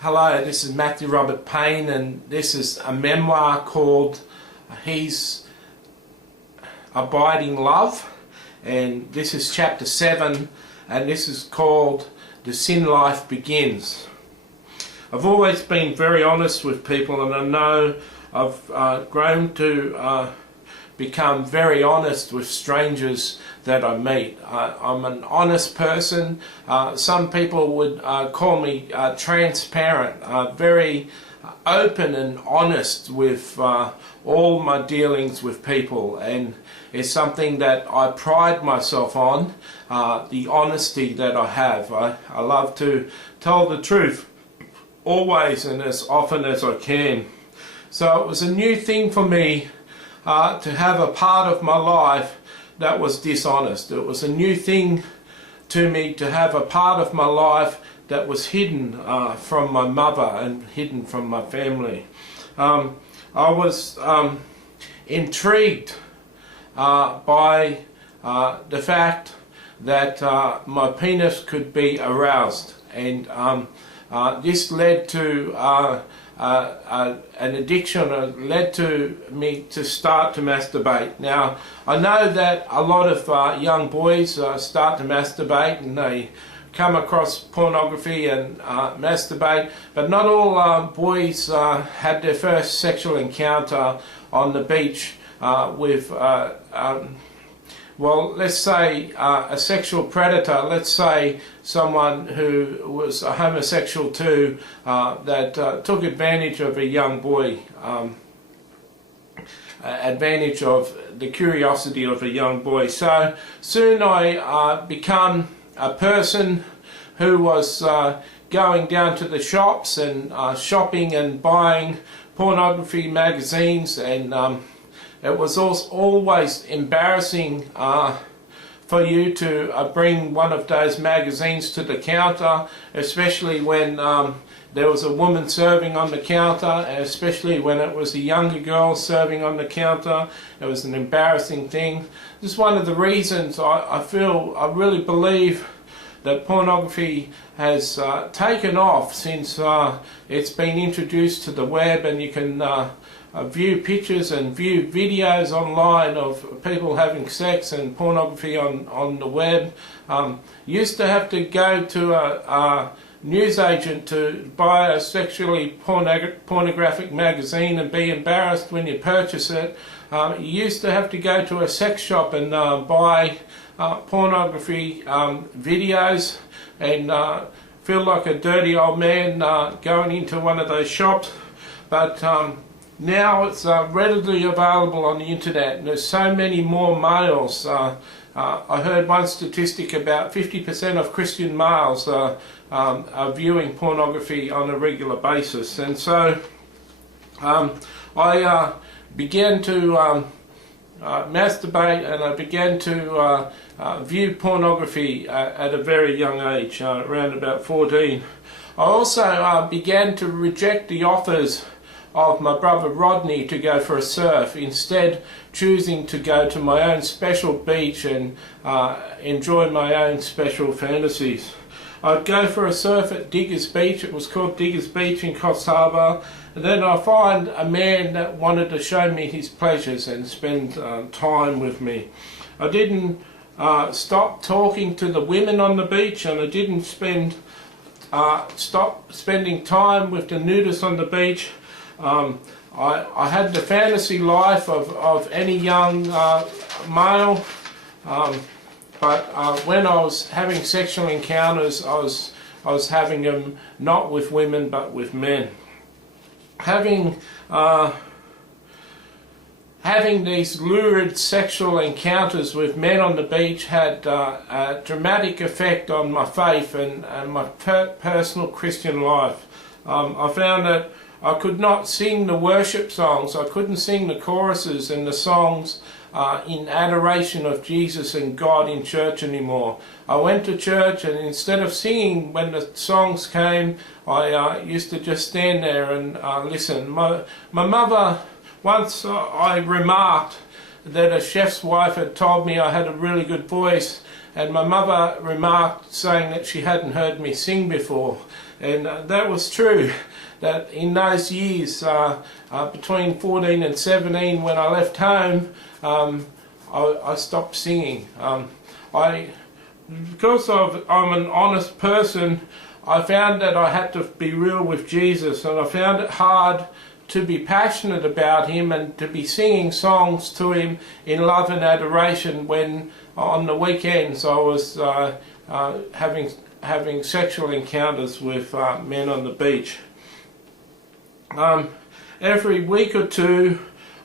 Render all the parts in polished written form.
Hello, this is Matthew Robert Payne, and this is a memoir called His Abiding Love, and this is chapter 7, and this is called The Sin Life Begins. I've always been very honest with people, and I know I've grown to become very honest with strangers that I meet. I'm an honest person. Some people would call me transparent, very open and honest with all my dealings with people, and it's something that I pride myself on, the honesty that I have. I love to tell the truth always and as often as I can. So it was a new thing for me to have a part of my life that was dishonest. It was a new thing to me to have a part of my life that was hidden from my mother and hidden from my family. I was intrigued by the fact that my penis could be aroused, and this led to an addiction. Led to me to start to masturbate. Now, I know that a lot of young boys start to masturbate and they come across pornography and masturbate, but not all boys had their first sexual encounter on the beach with well, let's say a sexual predator, let's say someone who was a homosexual too, that took advantage of a young boy, advantage of the curiosity of a young boy. So soon I become a person who was going down to the shops and shopping and buying pornography magazines, and it was always embarrassing for you to bring one of those magazines to the counter, especially when there was a woman serving on the counter, and especially when it was a younger girl serving on the counter. It was an embarrassing thing. This is one of the reasons I really believe that pornography has taken off since it's been introduced to the web, and you can view pictures and view videos online of people having sex and pornography on the web. Used to have to go to a newsagent to buy a sexually pornographic magazine and be embarrassed when you purchase it. You used to have to go to a sex shop and buy pornography videos and feel like a dirty old man going into one of those shops. But now it's readily available on the internet, and there's so many more males. I heard one statistic about 50% of Christian males are viewing pornography on a regular basis. And so I began to masturbate, and I began to view pornography at a very young age, around about 14. I also began to reject the offers of my brother Rodney to go for a surf, instead choosing to go to my own special beach and enjoy my own special fantasies. I'd go for a surf at Diggers Beach. It was called Diggers Beach in Coffs Harbour, and then I find a man that wanted to show me his pleasures and spend time with me. I didn't stop talking to the women on the beach, and I didn't stop spending time with the nudists on the beach. I had the fantasy life of any young male, but when I was having sexual encounters, I was having them not with women but with men. Having these lurid sexual encounters with men on the beach had a dramatic effect on my faith and my personal Christian life. I found that I could not sing the worship songs. I couldn't sing the choruses and the songs in adoration of Jesus and God in church anymore. I went to church, and instead of singing when the songs came, I used to just stand there and listen. My mother, once I remarked that a chef's wife had told me I had a really good voice, and my mother remarked saying that she hadn't heard me sing before. And that was true, that in those years, between 14 and 17, when I left home, I stopped singing. Because I'm an honest person, I found that I had to be real with Jesus, and I found it hard to be passionate about him and to be singing songs to him in love and adoration when on the weekends I was having sexual encounters with men on the beach. Every week or two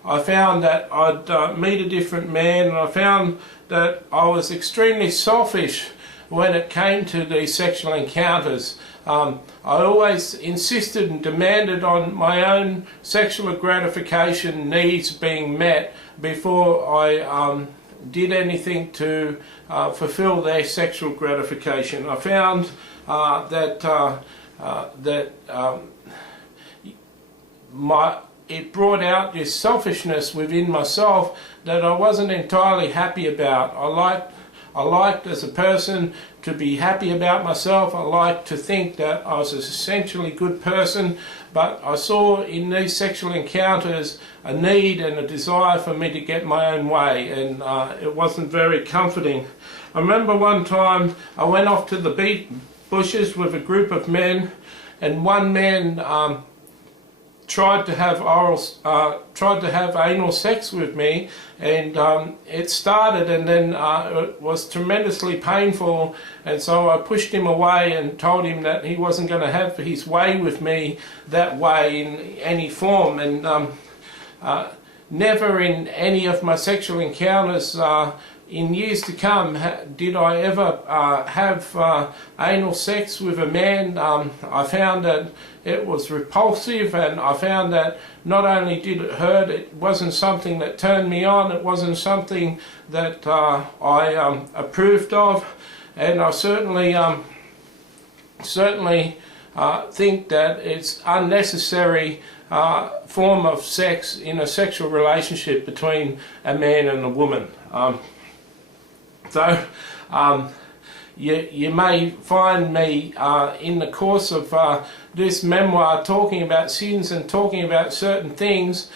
I found that I'd meet a different man, and I found that I was extremely selfish when it came to these sexual encounters. I always insisted and demanded on my own sexual gratification needs being met before I did anything to fulfill their sexual gratification. I found it brought out this selfishness within myself that I wasn't entirely happy about. I liked as a person to be happy about myself. I liked to think that I was an essentially good person, but I saw in these sexual encounters a need and a desire for me to get my own way, and it wasn't very comforting. I remember one time I went off to the bushes with a group of men, and one man tried to have anal sex with me, and it started, and then it was tremendously painful, and so I pushed him away and told him that he wasn't going to have his way with me that way in any form. And never in any of my sexual encounters in years to come did I ever have anal sex with a man. I found that it was repulsive, and I found that not only did it hurt, it wasn't something that turned me on, it wasn't something that I approved of, and I certainly think that it's unnecessary form of sex in a sexual relationship between a man and a woman. You may find me in the course of this memoir talking about sins and talking about certain things.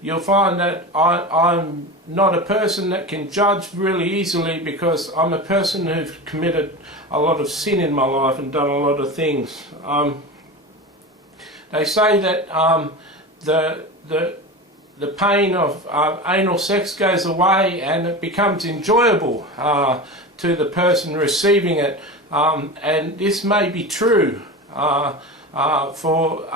You'll find that I'm not a person that can judge really easily, because I'm a person who's committed a lot of sin in my life and done a lot of things. They say that the pain of anal sex goes away and it becomes enjoyable to the person receiving it, and this may be true for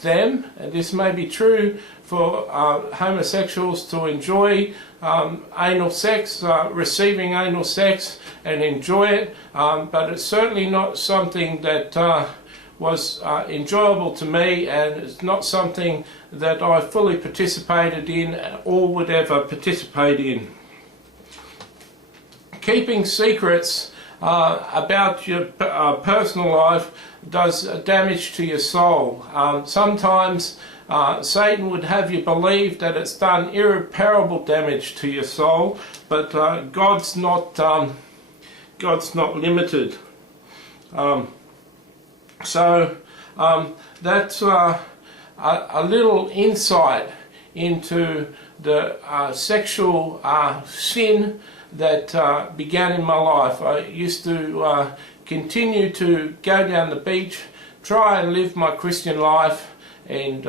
them, and this may be true for homosexuals to enjoy anal sex, receiving anal sex and enjoy it, but it's certainly not something that was enjoyable to me, and it's not something that I fully participated in or would ever participate in. Keeping secrets about your personal life does damage to your soul. Sometimes Satan would have you believe that it's done irreparable damage to your soul, but God's not limited. So that's a little insight into the sexual sin that began in my life. I used to continue to go down the beach, try and live my Christian life, and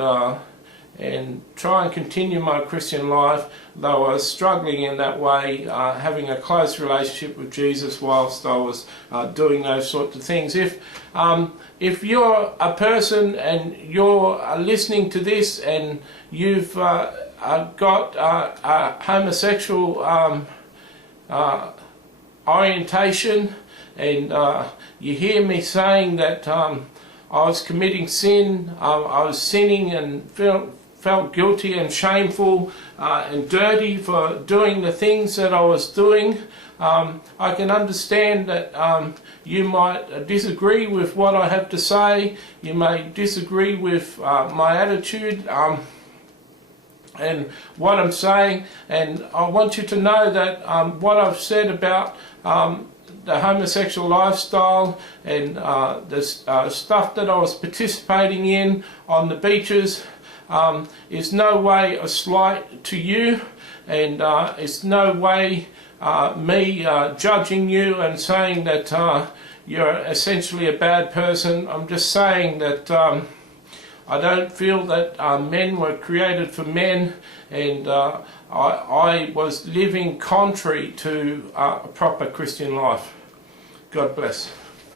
try and continue my Christian life, though I was struggling in that way, having a close relationship with Jesus whilst I was doing those sorts of things. If you're a person and you're listening to this and you've got a homosexual orientation, and you hear me saying that I was committing sin, I was sinning and felt guilty and shameful and dirty for doing the things that I was doing, I can understand that you might disagree with what I have to say, you may disagree with my attitude and what I'm saying, and I want you to know that what I've said about the homosexual lifestyle and the stuff that I was participating in on the beaches is no way a slight to you, and it's no way me judging you and saying that you're essentially a bad person. I'm just saying that I don't feel that men were created for men, and I was living contrary to a proper Christian life. God bless.